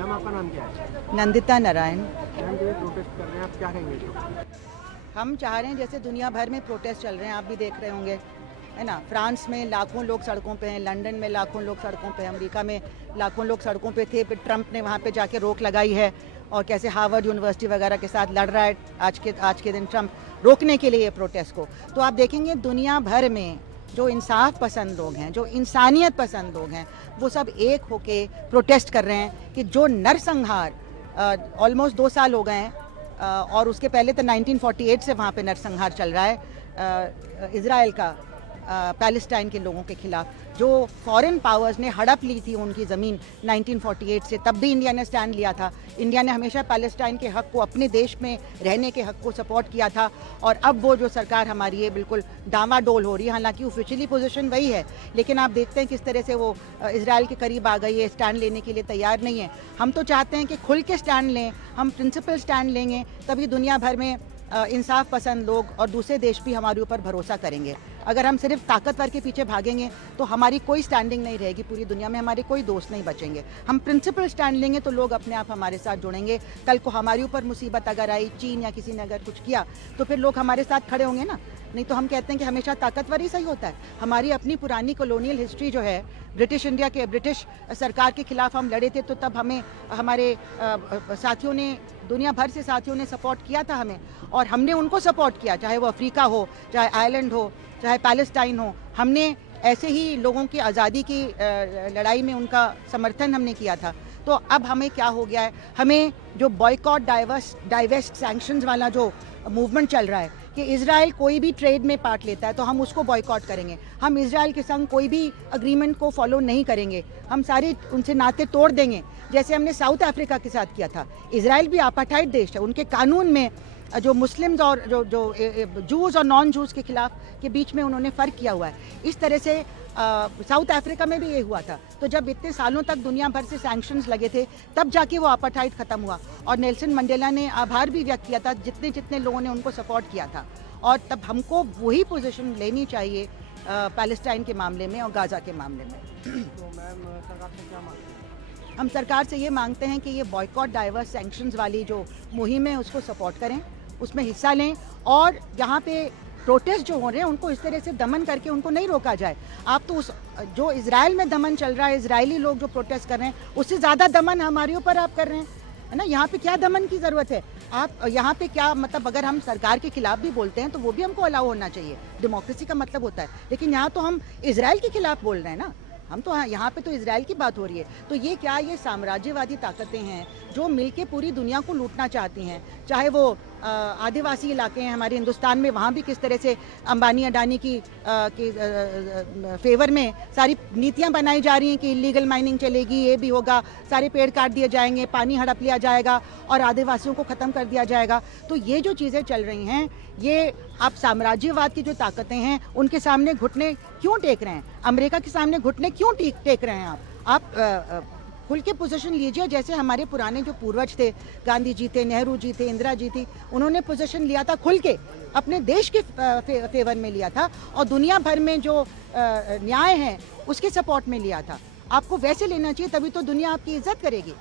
Ma'am आपका नाम क्या है? नंदिता नारायण। मैम जो ये प्रोटेस्ट कर रहे हैं आप क्या कहेंगे इसको? हम चाह रहे हैं जैसे दुनिया भर में प्रोटेस्ट चल रहे हैं, आप भी देख रहे होंगे, है ना। फ्रांस में लाखों लोग सड़कों पे हैं, लंदन में लाखों लोग सड़कों पे हैं, अमेरिका में लाखों लोग सड़कों पे थे। फिर ट्रंप ने वहाँ पे जाके रोक लगाई है और कैसे हार्वर्ड यूनिवर्सिटी वगैरह के साथ लड़ रहा है आज के दिन ट्रंप रोकने के लिए प्रोटेस्ट को। तो आप देखेंगे दुनिया भर में जो इंसाफ पसंद लोग हैं, जो इंसानियत पसंद लोग हैं, वो सब एक होके प्रोटेस्ट कर रहे हैं कि जो नरसंहार ऑलमोस्ट 2 साल हो गए हैं और उसके पहले तो 1948 से वहाँ पे नरसंहार चल रहा है इजराइल का पैलेस्टाइन के लोगों के खिलाफ, जो फॉरेन पावर्स ने हड़प ली थी उनकी ज़मीन 1948 से। तब भी इंडिया ने स्टैंड लिया था। इंडिया ने हमेशा पैलेस्टाइन के हक़ को, अपने देश में रहने के हक़ को सपोर्ट किया था। और अब वो जो सरकार हमारी है बिल्कुल डामाडोल हो रही है। हालांकि ऑफिशियली पोजीशन वही है, लेकिन आप देखते हैं किस तरह से वो इजराइल के करीब आ गई है, स्टैंड लेने के लिए तैयार नहीं है। हम तो चाहते हैं कि खुल के स्टैंड लें, हम प्रिंसिपल स्टैंड लेंगे, तभी दुनिया भर में इंसाफ पसंद लोग और दूसरे देश भी हमारे ऊपर भरोसा करेंगे। अगर हम सिर्फ ताकतवर के पीछे भागेंगे तो हमारी कोई स्टैंडिंग नहीं रहेगी, पूरी दुनिया में हमारे कोई दोस्त नहीं बचेंगे। हम प्रिंसिपल स्टैंड लेंगे तो लोग अपने आप हमारे साथ जुड़ेंगे। कल को हमारे ऊपर मुसीबत अगर आई, चीन या किसी ने अगर कुछ किया, तो फिर लोग हमारे साथ खड़े होंगे ना। नहीं तो हम कहते हैं कि हमेशा ताकतवर ही सही होता है। हमारी अपनी पुरानी कॉलोनियल हिस्ट्री जो है, ब्रिटिश सरकार के खिलाफ हम लड़े थे, तो तब हमें हमारे साथियों ने, दुनिया भर से साथियों ने सपोर्ट किया था हमें, और हमने उनको सपोर्ट किया, चाहे वो अफ्रीका हो, चाहे आयरलैंड हो, चाहे पैलेस्टाइन हो। हमने ऐसे ही लोगों की आज़ादी की लड़ाई में उनका समर्थन हमने किया था। तो अब हमें क्या हो गया है, हमें जो बॉयकॉट डाइवेस्ट सैंक्शंस वाला जो मूवमेंट चल रहा है कि इजराइल कोई भी ट्रेड में पार्ट लेता है तो हम उसको बॉयकॉट करेंगे, हम इजराइल के संग कोई भी अग्रीमेंट को फॉलो नहीं करेंगे, हम सारे उनसे नाते तोड़ देंगे, जैसे हमने साउथ अफ्रीका के साथ किया था। इजराइल भी अपार्थाइड देश है, उनके कानून में जो मुस्लिम्स और जो जूस और नॉन जूस के खिलाफ के बीच में उन्होंने फ़र्क किया हुआ है। इस तरह से साउथ अफ्रीका में भी ये हुआ था। तो जब इतने सालों तक दुनिया भर से सैंक्शंस लगे थे, तब जाके वो अपार्थाइड ख़त्म हुआ। और नेल्सन मंडेला ने आभार भी व्यक्त किया था जितने लोगों ने उनको सपोर्ट किया था। और तब हमको वही पोजीशन लेनी चाहिए पैलेस्टाइन के मामले में और गाज़ा के मामले में। तो मैम सरकार से क्या मांगते हैं? हम सरकार से ये मांगते हैं कि ये बॉयकॉट डाइवर्स सैंक्शंस वाली जो मुहिम है उसको सपोर्ट करें, उसमें हिस्सा लें, और यहाँ पे प्रोटेस्ट जो हो रहे हैं उनको इस तरह से दमन करके उनको नहीं रोका जाए। आप तो उस जो इजराइल में दमन चल रहा है, इजरायली लोग जो प्रोटेस्ट कर रहे हैं, उससे ज़्यादा दमन हमारे ऊपर आप कर रहे हैं, है ना। यहाँ पे क्या दमन की ज़रूरत है? आप यहाँ पे क्या मतलब, अगर हम सरकार के खिलाफ भी बोलते हैं तो वो भी हमको अलाउ होना चाहिए, डेमोक्रेसी का मतलब होता है। लेकिन यहाँ तो हम इजराइल के खिलाफ बोल रहे हैं ना, हम तो यहाँ पे तो इजराइल की बात हो रही है। तो ये क्या, ये साम्राज्यवादी ताकतें हैं जो मिलके पूरी दुनिया को लूटना चाहती हैं। चाहे वो आदिवासी इलाके हैं हमारे हिंदुस्तान में, वहाँ भी किस तरह से अंबानी अडानी की फेवर में सारी नीतियाँ बनाई जा रही हैं कि इलीगल माइनिंग चलेगी, ये भी होगा, सारे पेड़ काट दिए जाएंगे, पानी हड़प लिया जाएगा और आदिवासियों को ख़त्म कर दिया जाएगा। तो ये जो चीज़ें चल रही हैं, ये आप साम्राज्यवाद की जो ताकतें हैं उनके सामने घुटने क्यों टेक रहे हैं? अमेरिका के सामने घुटने क्यों टेक रहे हैं आप खुल के पोजीशन लीजिए, जैसे हमारे पुराने जो पूर्वज थे, गांधी जी थे, नेहरू जी थे, इंदिरा जी थी, उन्होंने पोजीशन लिया था खुल के, अपने देश के फेवर में लिया था और दुनिया भर में जो न्याय है उसके सपोर्ट में लिया था। आपको वैसे लेना चाहिए, तभी तो दुनिया आपकी इज्जत करेगी।